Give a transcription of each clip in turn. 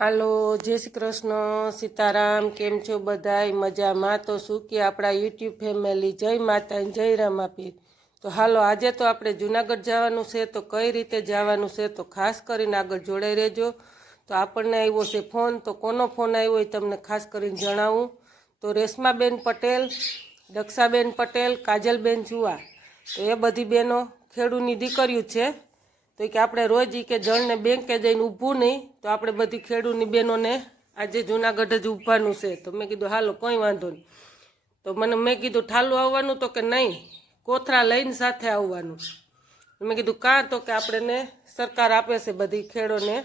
હાલો, જય શ્રી કૃષ્ણ, સીતારામ. કેમ છો બધાય? મજામાં તો શું કે આપણા યુટ્યુબ ફેમિલી જય માતા જય રામાપીર. તો હાલો, આજે તો આપણે જુનાગઢ જવાનું છે. તો કઈ રીતે જવાનું છે તો ખાસ કરીને આગળ જોડાઈ રહેજો. તો આપણને આવ્યો છે ફોન, તો કોનો ફોન આવ્યો એ તમને ખાસ કરીને જણાવું. તો રેશમાબેન પટેલ, દક્ષાબેન પટેલ, કાજલબેન જુવા, તો એ બધી બહેનો ખેડૂની દીકરીઓ છે. તો કે આપણે રોજ કે જણને બેંકે જઈને ઊભું નહીં, તો આપણે બધી ખેડૂતની બહેનોને આજે જુનાગઢ જ ઊભવાનું છે. તો મેં કીધું હાલો કંઈ વાંધો નહીં. તો મેં કીધું ઠાલું આવવાનું, તો કે નહીં, કોથરા લઈને સાથે આવવાનું. મેં કીધું કાં? તો કે આપણને સરકાર આપે છે બધી ખેડૂને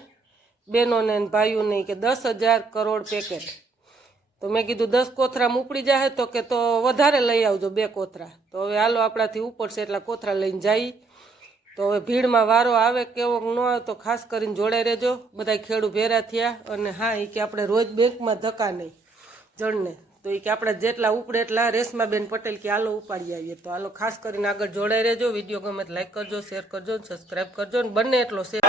બહેનોને ભાઈઓને કે 10,000 કરોડ પેકેટ. તો મેં કીધું 10 કોથરામાં ઉપડી જાય, તો કે તો વધારે લઈ આવજો 2 કોથરા. તો હવે હાલો આપણાથી ઉપડશે એટલા કોથરા લઈને જઈએ. તો હવે ભીડમાં વારો આવે કેવો ન આવે તો ખાસ કરીને જોડાઈ રહેજો. બધા ખેડૂત ભેરા થયા. અને હા, એ કે આપણે રોજ બેંકમાં ધક્કા નહીં જણને, તો એ કે આપણે જેટલા ઉપડે એટલા રેશમાબેન પટેલ કે હાલો ઉપાડી આવીએ. તો હાલો ખાસ કરીને આગળ જોડાઈ રહેજો. વિડીયો ગમે તો લાઈક કરજો, શેર કરજો, સબસ્ક્રાઈબ કરજો, ને બંને એટલો શેર.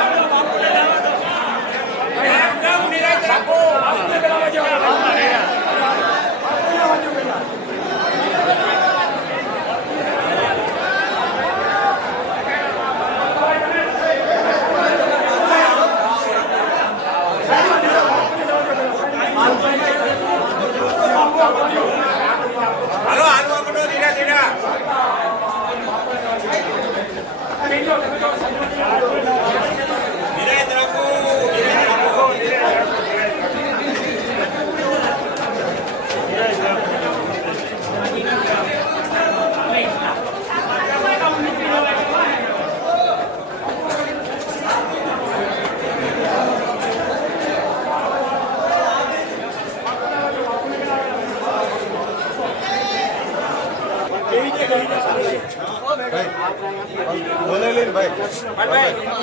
बोले भाई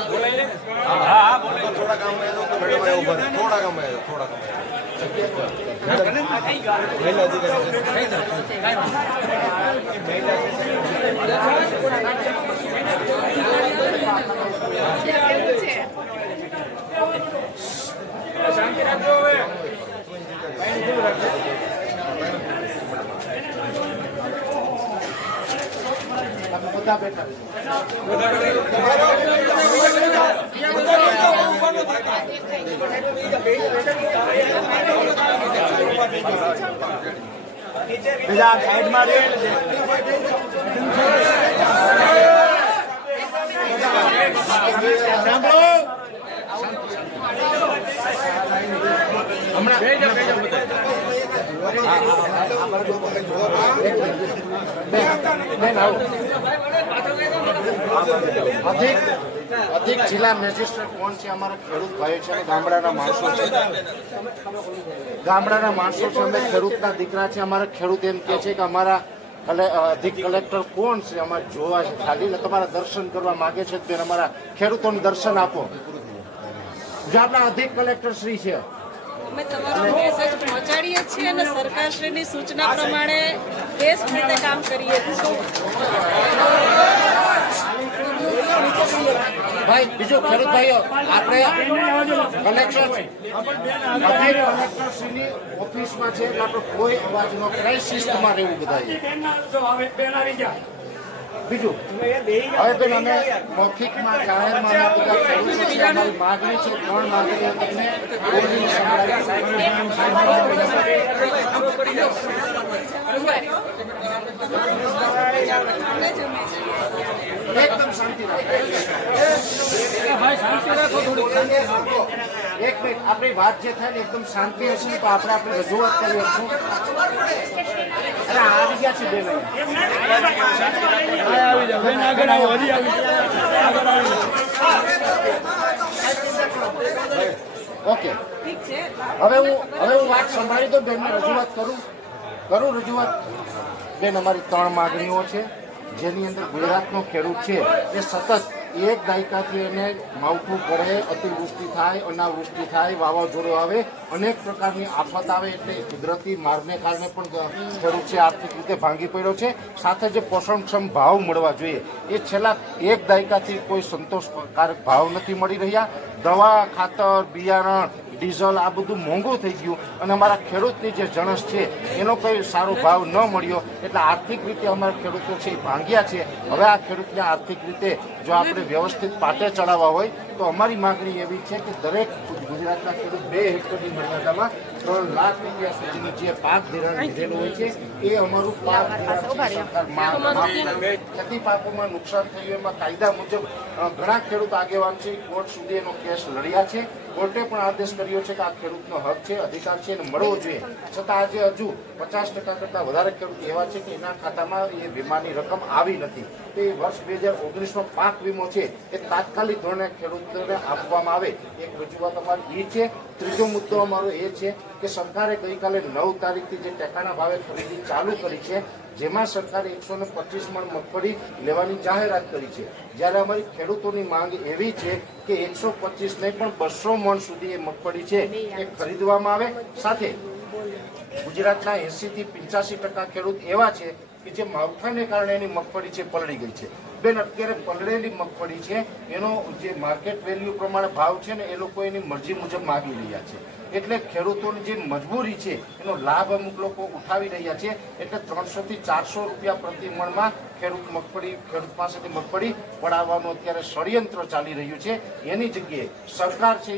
बोले हाँ बोले थोड़ा काम है तो मैडम आए ऊपर थोड़ा काम है महिला शांति रखो साइड मारे अधिक जिला મેજિસ્ટ્રેટ કોણ છે? અમારા ખેડૂત ભાઈ છે, ગામડાના માણસો છે. ગામડાના માણસો છે, અમે ખેડૂતના દીકરા છે. અમારા ખેડૂત એમ કે છે કે અમારા અધિક કલેક્ટર કોણ છે, અમારે જોવા છે ખાલી, તમારા દર્શન કરવા માંગે છે. બેન અમારા ખેડૂતોને દર્શન આપો. જે આપણા અધિક કલેક્ટર શ્રી છે, અમે તમારો મેસેજ પહોંચાડીએ છીએ અને સરકારશ્રીની સૂચના પ્રમાણે દેશ માટે કામ કરીએ છીએ. ભાઈ બીજું ખેડૂત ભાઈઓ, આપણે કલેક્ટરશ્રીની ઓફિસમાં છે એટલે આપણે કોઈ અવાજ ન કરાય, શિસ્તમાં રહેવું બધા. બીજું હવે બેન અમે મૌખિકમાં જાહેરમાં બધા ખેડૂતો છે, અમારી માગણી છે 3 માગણીઓ તમને બોલીને એકદમ શાંતિ રાખો. એક મિનિટ, આપણી વાત જે થાય ને એકદમ શાંતિ હશે ને તો આપણે રજૂઆત કરી શકશું. અરે આવી ગયા છે બેન, ઓકે. હવે હું વાત સંભાળી દઉં બેનને રજૂઆત કરું રજૂઆત. બેન અમારી 3 માગણીઓ છે, જેની અંદર ગુજરાતનો ખેડૂત છે એ સતત એક દાયકાથી એને માવઠું પડે, અતિવૃષ્ટિ થાય, અનાવૃષ્ટિ થાય, વાવાઝોડું આવે, અનેક પ્રકારની આફત આવે એટલે કુદરતી મારને કારણે પણ ખેડૂત છે આર્થિક રીતે ભાંગી પડ્યો છે. સાથે જે પોષણક્ષમ ભાવ મળવા જોઈએ એ છેલ્લા એક દાયકાથી કોઈ સંતોષકારક ભાવ નથી મળી રહ્યા. દવા, ખાતર, બિયારણ, ડીઝલ આ બધું મોંઘું થઈ ગયું અને અમારા ખેડૂતની જે જણસ છે એનો કંઈ સારો ભાવ ન મળ્યો એટલે આર્થિક રીતે અમારા ખેડૂતો છે એ ભાંગ્યા છે. હવે આ ખેડૂતને આર્થિક રીતે જો આપણે વ્યવસ્થિત પાટે ચડાવવા હોય તો અમારી માગણી એવી છે કે દરેક ગુજરાતના ખેડૂત 2 હેક્ટરની મર્યાદામાં 3 લાખ રૂપિયા સુધીની જે પાક ધિરાણ લીધેલું હોય છે એ અમારું પાક ખેતી પાકોમાં નુકસાન થયું એમાં કાયદા મુજબ ઘણા ખેડૂત આગેવાન છે કોર્ટ સુધી એનો કેસ લડ્યા છે. કોર્ટે પણ આદેશ કર્યો છે કે આ ખેડૂતનો હક છે, અધિકાર છે અને મળવો જોઈએ. છતાં આજે હજુ 50% કરતાં વધારે ખેડૂત એવા છે કે એના ખાતામાં એ વીમાની રકમ આવી નથી. તો એ વર્ષ 2019નો પાક વીમો છે એ તાત્કાલિક ધોરણે ખેડૂતોને આપવામાં આવે એક રજૂઆત અમારી એ છે. ત્રીજો મુદ્દો અમારો એ છે કે સરકારે ગઈકાલે 9 તારીખથી જે ટેકાના ભાવે ખરીદી ચાલુ કરી છે જેમાં સરકારે 125 મણ મગફળી લેવાની જાહેરાત કરી છે. જ્યારે અમારી ખેડૂતોની માંગ એવી છે કે 125 નહીં પણ 200 મણ સુધી એ મગફળી છે એ ખરીદવામાં આવે. સાથે ગુજરાતના 80 થી 85% ખેડૂત એવા છે કે જે માવઠાને કારણે એની મગફળી છે પલળી ગઈ છે. બેન, અત્યારે પલળેલી મગફળી છે એનો જે માર્કેટ વેલ્યુ પ્રમાણે ભાવ છે ને એ લોકો એની મરજી મુજબ માગી રહ્યા છે. એટલે ખેડૂતોની જે મજબૂરી છે એનો લાભ અમુક લોકો ઉઠાવી રહ્યા છે. એટલે 300 થી 400 રૂપિયા પ્રતિ મણમાં ખેડૂત પાસેથી મગફળી પડાવવાનું અત્યારે ષડયંત્ર ચાલી રહ્યું છે. એની જગ્યાએ સરકાર છે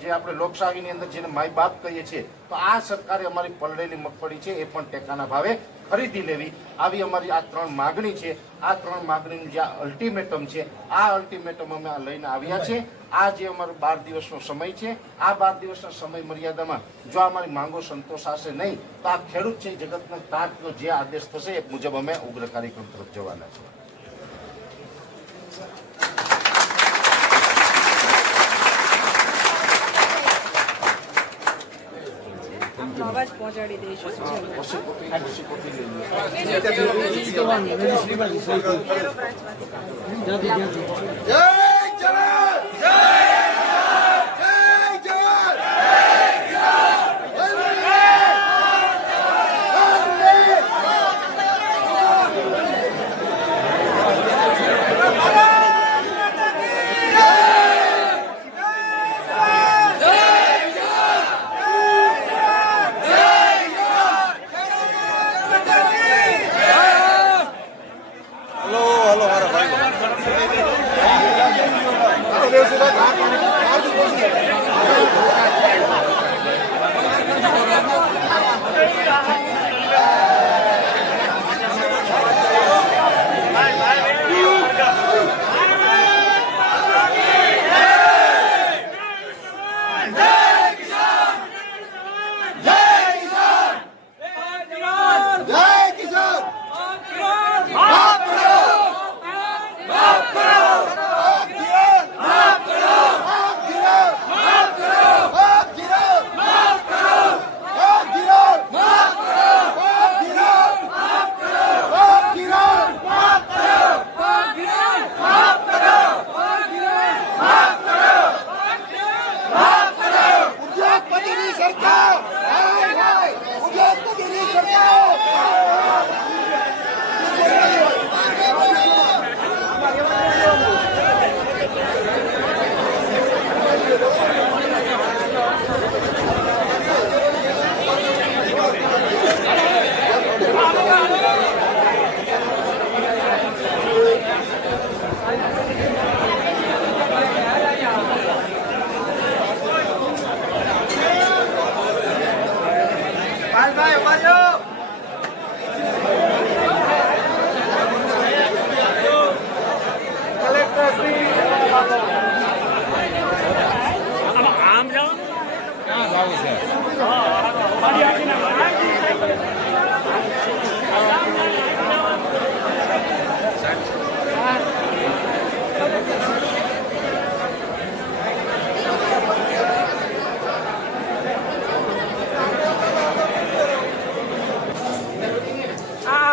જે આપણે લોકશાહીની અંદર જેને માય બાપ કહીએ છીએ તો આ સરકારે અમારી પલળેલી મગફળી છે એ પણ ટેકાના ભાવે ખરીદી લેવી. આવી અમારી આ 3 માગણી છે. આ 3 માગણીનું જે અલ્ટિમેટમ છે આ અલ્ટિમેટમ અમે લઈને આવ્યા છે. આ જે અમારો 12 દિવસનો સમય છે આ 12 દિવસના સમય મર્યાદામાં જો અમારી માંગો સંતોષાશે નહીં તો આ ખેડૂત છે જગતનો તાતનો જે આદેશ થશે એ મુજબ અમે ઉગ્ર કાર્યક્રમ તરફ જવાના છે. અવાજ પહોંચાડી દઈશું.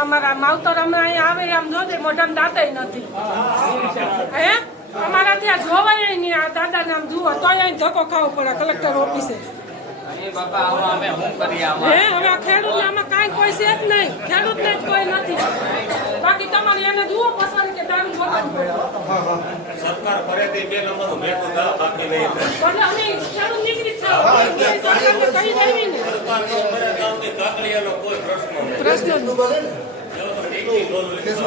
અમારા માવતર અમે અહીંયા આવે આમ જોજે મોઢામાં દાંતય નથી. હે અમારા ત્યાં જોવાય નહીં. આ દાદાને આમ જુઓ તોય અહીં ધક્કો ખાવો પડે કલેક્ટર ઓફિસે. હે હવે આ ખેડૂતને આમાં કાંઈ કોઈ છે જ નહીં, ખેડૂતને જ કોઈ નથી. બાકી તમારે એને જુઓ પસંદ કે તારું સરકાર ફરેથી 2 નંબરનું મેટો દા બાકી નહીં એટલે અમે ખેડૂત નીકળી જ છે સરકારને કહી દેવી ને સરકારનો મને ગામની કાકલીયાનો કોઈ પ્રશ્ન નથી. પ્રશ્ન જો તો ઠીકની લોન લીધી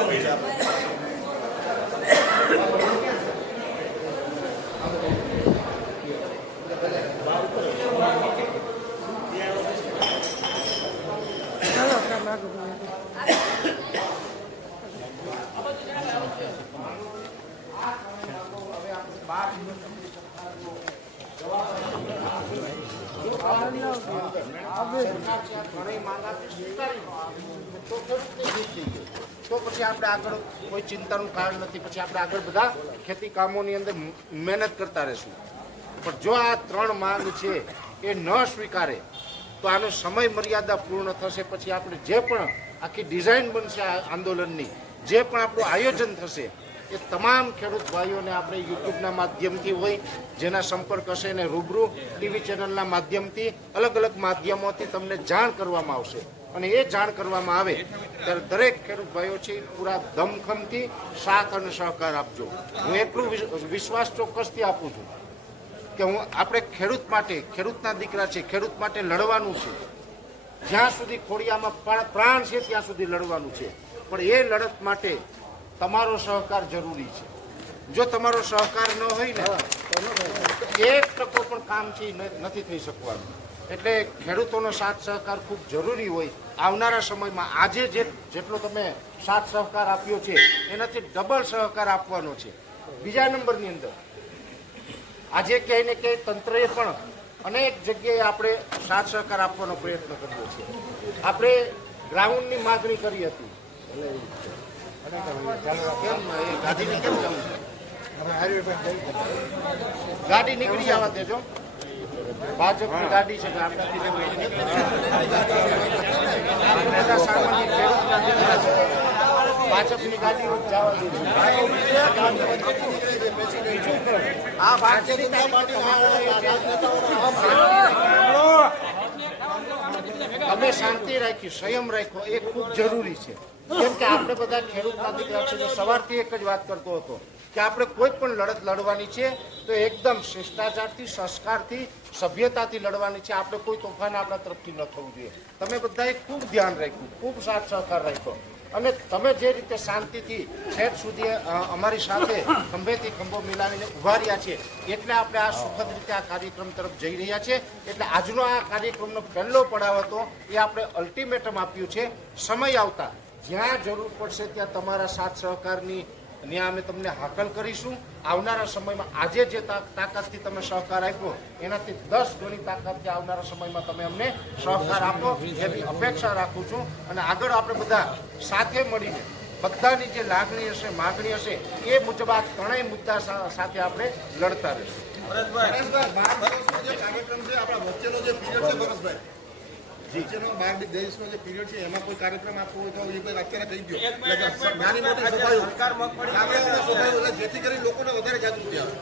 તો પછી આપણે આગળ કોઈ ચિંતાનું કારણ નથી. પછી આપણે આગળ બધા ખેતી કામોની અંદર મહેનત કરતા રહેશું. પણ જો આ 3 માંગ છે એ ન સ્વીકારે તો આનો સમય મર્યાદા પૂર્ણ થશે. પછી આપણે જે પણ આખી ડિઝાઇન બનશે આ આંદોલનની, જે પણ આપણું આયોજન થશે એ તમામ ખેડૂત ભાઈઓને આપણે યુટ્યુબના માધ્યમથી હોય, જેના સંપર્ક હશે એને રૂબરૂ ટીવી ચેનલના માધ્યમથી અલગ અલગ માધ્યમોથી તમને જાણ કરવામાં આવશે. અને એ જાણ કરવામાં આવે ત્યારે દરેક ખેડૂત ભાઈઓ છે પૂરા દમખમથી સાથ અને સહકાર આપજો. હું એટલું વિશ્વાસ ચોક્કસથી આપું છું કે આપણે ખેડૂત માટે, ખેડૂતના દીકરા છે, ખેડૂત માટે લડવાનું છે. જ્યાં સુધી ખોડિયામાં પ્રાણ છે ત્યાં સુધી લડવાનું છે. પણ એ લડત માટે તમારો સહકાર જરૂરી છે. જો તમારો સહકાર ન હોય ને 1% પણ કામ છે નથી થઈ શકવાનું. એટલે ખેડૂતોનો સાથ સહકાર ખૂબ જરૂરી હોય. આવનારા સમયમાં આજે જેટલો તમે સાથ સહકાર આપ્યો છે એનાથી ડબલ સહકાર આપવાનો છે. બીજા નંબરની અંદર આજે ક્યાંય ને ક્યાંય તંત્રએ પણ અનેક જગ્યાએ આપણે સાથ સહકાર આપવાનો પ્રયત્ન કર્યો છે. આપણે ગ્રાઉન્ડની માગણી કરી હતી. ગાડી નીકળી આવવા દેજો. ભાજપની ગાડી છે ભાજપની ગાડીઓ જવા દેજો. તમે શાંતિ રાખી, સંયમ રાખ્યો એ ખૂબ જરૂરી છે. કેમ કે આપણે બધા ખેડૂતના દીકરા છે. સવારથી એક જ વાત કરતો હતો કે આપણે કોઈ પણ લડત લડવાની છે તો એકદમ શિષ્ટાચારથી, સંસ્કારથી, સભ્યતાથી લડવાની છે. આપણે કોઈ તોફાન આપણા તરફથી ન થવું જોઈએ. તમે બધાએ ખૂબ ધ્યાન રાખ્યું, ખૂબ સાથ સહકાર રાખ્યો અને તમે જે રીતે શાંતિથી છેક સુધી અમારી સાથે ખંભેથી ખંભો મિલાવીને ઉભા રહ્યા છે એટલે આપણે આ સુખદ રીતે આ કાર્યક્રમ તરફ જઈ રહ્યા છે. એટલે આજનો આ કાર્યક્રમનો પહેલો પડાવ હતો એ આપણે અલ્ટિમેટમ આપ્યું છે. સમય આવતા જ્યાં જરૂર પડશે ત્યાં તમારા સાથ સહકારની ત્યાં અમે તમને હાકલ કરીશું. આવનારા સમયમાં આજે જે તાકાતથી તમે સહકાર આપ્યો એનાથી 10 ગણી તાકાતથી આવનારા સમયમાં તમે અમને સહકાર આપો એવી અપેક્ષા રાખું છું. અને આગળ આપણે બધા સાથે મળીને બધાની જે લાગણી હશે, માગણી હશે એ મુજબ આ 3 મુદ્દા સાથે આપણે લડતા રહીશું. વચ્ચેનો 12 દેશનો જે પીરિયડ છે એમાં કોઈ કાર્યક્રમ આપવો હોય તો એ કોઈ અત્યારે કહી દો. નાની મોટી સભાઓ જેથી કરી લોકોને વધારે જાગૃતિ આવે.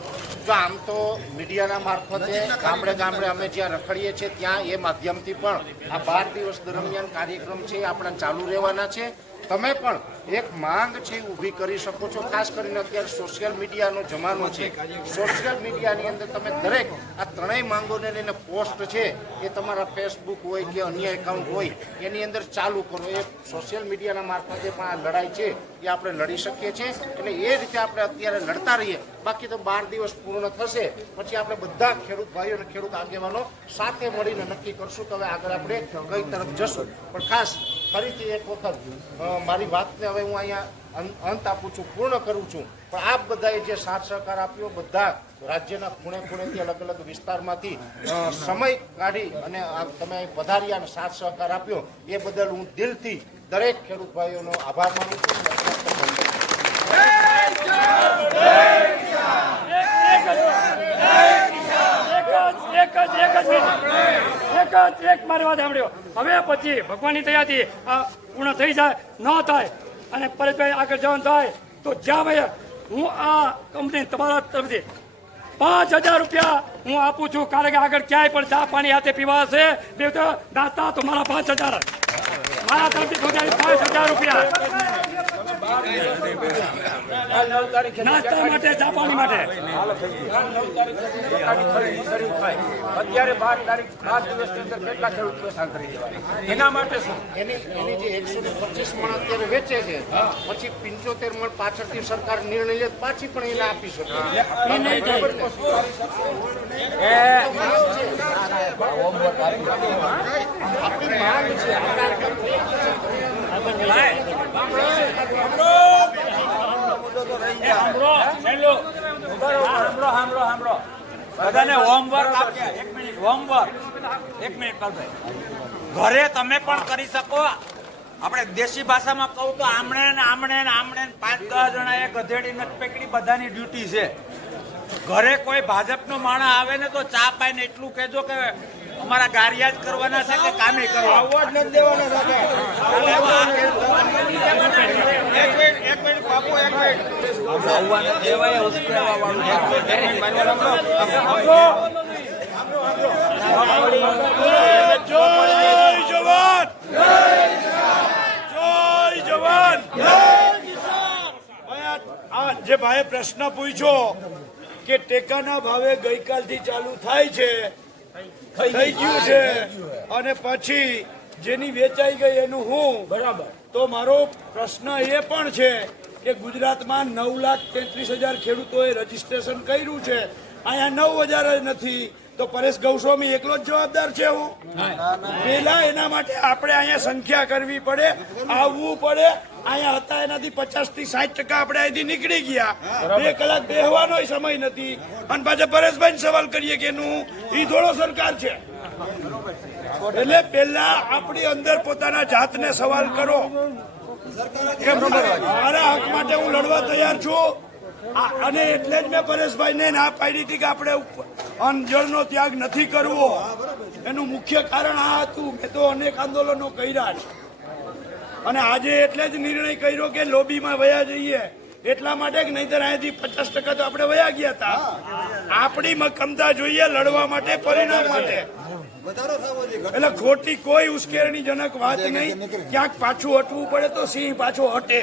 જો આમ તો મીડિયાના મારફતે ગામડે ગામડે અમે જ્યાં રખડીએ છીએ ત્યાં એ માધ્યમથી પણ આ 12 દિવસ દરમિયાન કાર્યક્રમ છે આપણા ચાલુ રહેવાના છે. તમે પણ એક માંગ છે ઊભી કરી શકો છો. ખાસ કરીને અત્યારે સોશિયલ મીડિયાનો જમાનો છે. સોશિયલ મીડિયાની અંદર તમે દરેક આ 3 માંગોને લઈને પોસ્ટ છે એ તમારા ફેસબુક હોય કે અન્ય એકાઉન્ટ હોય એની અંદર ચાલુ કરો. એ સોશિયલ મીડિયાના મારફતે પણ આ લડાઈ છે એ આપણે લડી શકીએ છીએ. એટલે એ રીતે આપણે અત્યારે લડતા રહીએ. બાકી તો 12 દિવસ પૂર્ણ થશે પછી આપણે બધા ખેડૂત ભાઈઓ અને ખેડૂત આગેવાનો સાથે મળીને નક્કી કરશું કે હવે આગળ આપણે કઈ તરફ જશું. પણ ખાસ ફરીથી એક વખત મારી વાતને હવે હું અહીંયા અંત આપું છું, પૂર્ણ કરું છું. પણ આપ બધાએ જે સાથ સહકાર આપ્યો, બધા રાજ્યના ખૂણે ખૂણેથી અલગ અલગ વિસ્તારમાંથી સમય કાઢી અને તમે પધાર્યા અને સાથ સહકાર આપ્યો એ બદલ હું દિલથી દરેક ખેડૂત ભાઈઓનો આભાર માનું છું. એક મારી વાત સાંભળ્યો. હવે પછી ભગવાનની દયાથી આ પૂર્ણ થઈ જાય, ન થાય અને પરેશભાઈ આગળ જવાનું થાય તો જ્યાં ભાઈ હું આ કંપની તમારા તરફથી 5,000 રૂપિયા હું આપું છું, કારણ કે આગળ ક્યાંય પણ ચા પાણી હાથે પીવા હશે બે તો નાસ્તા તો મારા 5,000 મારા તરફથી 5,000 રૂપિયા નાસ્તા માટે ચા પાણી માટે. અત્યારે 12 તારીખ 5 દિવસની અંદર કેટલા ખેડૂત પરેશાન કરી દેવાના એના માટે શું એની જે 125 મણ અત્યારે વેચે છે, પછી 75 મણ પાછળથી સરકાર નિર્ણય લે પાછી પણ એને આપી શકે. આપણી માંગ છે. બધાને હોમવર્ક આપ્યા. એક મિનિટ કાલભાઈ, ઘરે તમે પણ કરી શકો. આપણે દેશી ભાષામાં કહું તો આમણે ને 5-10 જણા એ ગધેડી નથી પકડી, બધાની ડ્યુટી છે. ઘરે કોઈ ભાજપનો માણસ આવે ને તો ચા પાઈને એટલું કહેજો કે અમારા ગારિયા જ કરવાના છે કે કામે કરવા આવવા જ નથી દેવાના. એક મિનિટ બાપુ, એક મિનિટ આવવા નથી દેવાય. ઉશ્કેરવા વાળું જય જવાન, જય જવાન. આ જે ભાઈએ પ્રશ્ન પૂછ્યો કે ટેકાના ભાવે ગઈકાલથી ચાલુ થાય છે, થઈ ગયું છે, અને પછી જેની વેચાઈ ગઈ એનું હું બરાબર. તો મારો પ્રશ્ન એ પણ છે કે ગુજરાતમાં 9,33,000 ખેડૂતોએ રજીસ્ટ્રેશન કર્યું છે, અહીંયા 9,000 જ નથી. તો પરેશ ગૌસ્વામી એકલો જ જવાબદાર છે? હું પેલા એના માટે આપણે અહીંયા સંખ્યા કરવી પડે, આવવું પડે. અહીંયા હતા એનાથી 50 થી 60% આપણે અહીંથી નીકળી ગયા. 2 કલાક બેહવાનો સમય નથી, અને પાછા પરેશભાઈ સવાલ કરીએ કે એનું ઈ થોડો સરકાર છે. એટલે પેલા આપણી અંદર પોતાના જાતને સવાલ કરો કે મારા હક માટે હું લડવા તૈયાર છું. અને એટલે જ મેં પરેશભાઈને ના પાડી હતી કે આપણે અન્નજળનો ત્યાગ નથી કરવો. એનું મુખ્ય કારણ આ હતું. મેં તો અનેક આંદોલનો કર્યા છે, અને આજે એટલે જ નિર્ણય કર્યો કે લોબીમાં વયા જઈએ, એટલા માટે જ. નહીંતર અહીંયાથી 50% તો આપણે વયા ગયા હતા. આપણી મક્કમતા જોઈએ લડવા માટે, પરિણામ માટે. એટલે ખોટી કોઈ ઉશ્કેરણીજનક વાત નહીં. ક્યાંક પાછું હટવું પડે તો સિંહ પાછો હટે,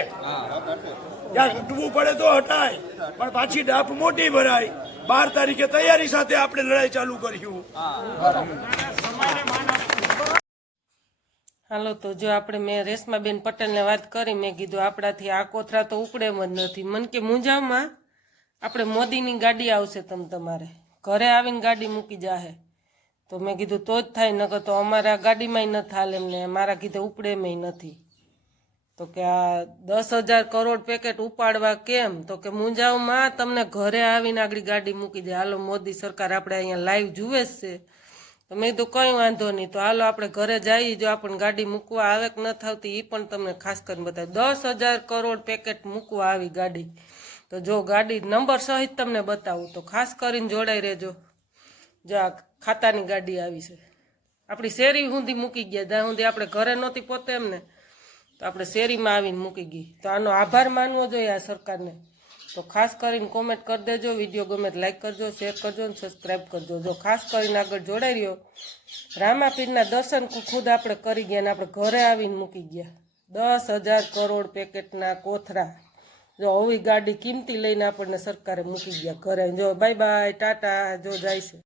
ક્યાંક હટવું પડે તો હટાય, પણ પાછી ડાફ મોટી ભરાય. 12 તારીખે તૈયારી સાથે આપણે લડાઈ ચાલુ કર્યું. હાલો, તો જો આપણે મેં રેશમાબેન પટેલને વાત કરી, મેં કીધું આપણાથી આ કોથરા તો ઉપડે એમ જ નથી. મન કે મુંજાવમાં આપણે મોદીની ગાડી આવશે, તમારે ઘરે આવીને ગાડી મૂકી જાહે. તો મેં કીધું તો જ થાય, નકર તો અમારા ગાડીમાંય ન થાય એમને, મારા કીધે ઉપડે એમ નથી. તો કે આ 10,000 કરોડ પેકેટ ઉપાડવા કેમ? તો કે મુંજાવમાં તમને ઘરે આવીને આગળ ગાડી મૂકી દે. હાલો, મોદી સરકાર આપણે અહીંયા લાઈવ જુએ જ છે. તો મેં કીધું કંઈ વાંધો નહીં, તો હાલો આપણે ઘરે જઈએ. જો આપણને ગાડી મૂકવા આવે કે ન થતી એ પણ તમને ખાસ કરીને બતાવી. 10,000 કરોડ પેકેટ મૂકવા આવી ગાડી. તો જો ગાડી નંબર સહિત તમને બતાવું, તો ખાસ કરીને જોડાઈ રહેજો. જો આ ખાતાની ગાડી આવી છે, આપણી શેરી સુધી મૂકી ગયા. જ્યાં સુધી આપણે ઘરે નહોતી પોતે એમને, તો આપણે શેરીમાં આવીને મૂકી ગઈ. તો આનો આભાર માનવો જોઈએ આ સરકારને. તો ખાસ કરીને કોમેન્ટ કરી દેજો. વિડીયો ગમે લાઈક કરજો, શેર કરજો અને સબસ્ક્રાઈબ કરજો. જો ખાસ કરીને આગળ જોડાઈ રહ્યો. રામાપીરના દર્શન ખુદ આપણે કરી ગયા અને આપણે ઘરે આવીને મૂકી ગયા. 10,000 કરોડ પેકેટના કોથરા. જો આવી ગાડી કિંમતી લઈને આપણને સરકારે મૂકી ગયા ઘરે. જો બાય બાય, ટાટા, જો જાય છે.